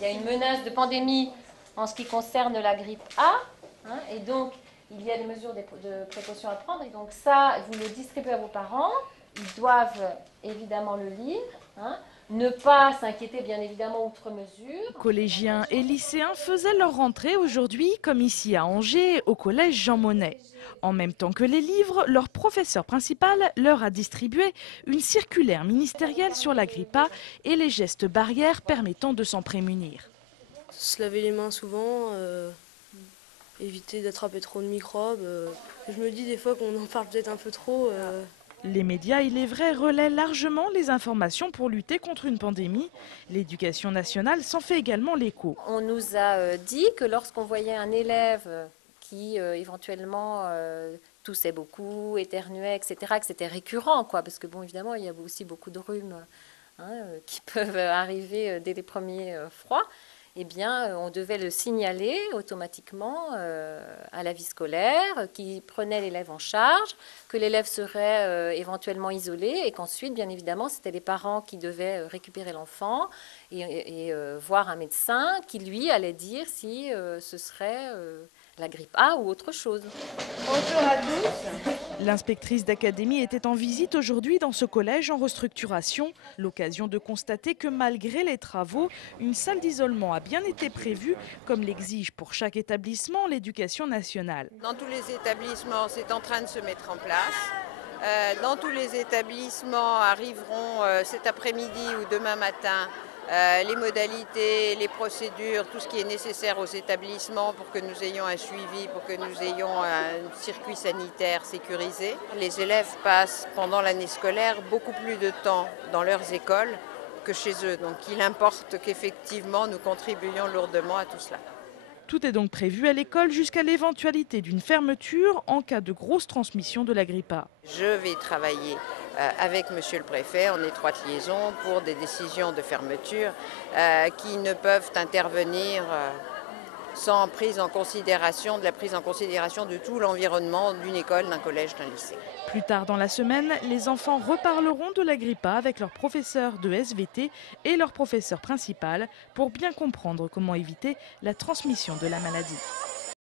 Il y a une menace de pandémie en ce qui concerne la grippe A, hein, et donc il y a des mesures de précaution à prendre. Et donc ça, vous le distribuez à vos parents. Ils doivent évidemment le lire, hein, ne pas s'inquiéter bien évidemment outre mesure. Collégiens et lycéens faisaient leur rentrée aujourd'hui, comme ici à Angers, au collège Jean Monnet. En même temps que les livres, leur professeur principal leur a distribué une circulaire ministérielle sur la grippe A et les gestes barrières permettant de s'en prémunir. Se laver les mains souvent, éviter d'attraper trop de microbes. Je me dis des fois qu'on en parle peut-être un peu trop. Les médias, il est vrai, relaient largement les informations pour lutter contre une pandémie. L'éducation nationale s'en fait également l'écho. On nous a dit que lorsqu'on voyait un élève qui éventuellement toussait beaucoup, éternuait, etc., que c'était récurrent, quoi, parce que bon, évidemment, il y a aussi beaucoup de rhumes, hein, qui peuvent arriver dès les premiers froids. Eh bien, on devait le signaler automatiquement à la vie scolaire, qui prenait l'élève en charge, que l'élève serait éventuellement isolé et qu'ensuite, bien évidemment, c'était les parents qui devaient récupérer l'enfant et voir un médecin qui, lui, allait dire si ce serait la grippe A ou autre chose. Bonjour à tous. L'inspectrice d'académie était en visite aujourd'hui dans ce collège en restructuration. L'occasion de constater que malgré les travaux, une salle d'isolement a bien été prévue, comme l'exige pour chaque établissement l'éducation nationale. Dans tous les établissements, c'est en train de se mettre en place. Dans tous les établissements arriveront cet après-midi ou demain matin les modalités, les procédures, tout ce qui est nécessaire aux établissements pour que nous ayons un suivi, pour que nous ayons un circuit sanitaire sécurisé. Les élèves passent pendant l'année scolaire beaucoup plus de temps dans leurs écoles que chez eux. Donc il importe qu'effectivement nous contribuions lourdement à tout cela. Tout est donc prévu à l'école jusqu'à l'éventualité d'une fermeture en cas de grosse transmission de la grippe A. Je vais travailler avec Monsieur le Préfet en étroite liaison pour des décisions de fermeture qui ne peuvent intervenir sans prise en considération de tout l'environnement d'une école, d'un collège, d'un lycée. Plus tard dans la semaine, les enfants reparleront de la grippe A avec leur professeur de SVT et leur professeur principal pour bien comprendre comment éviter la transmission de la maladie.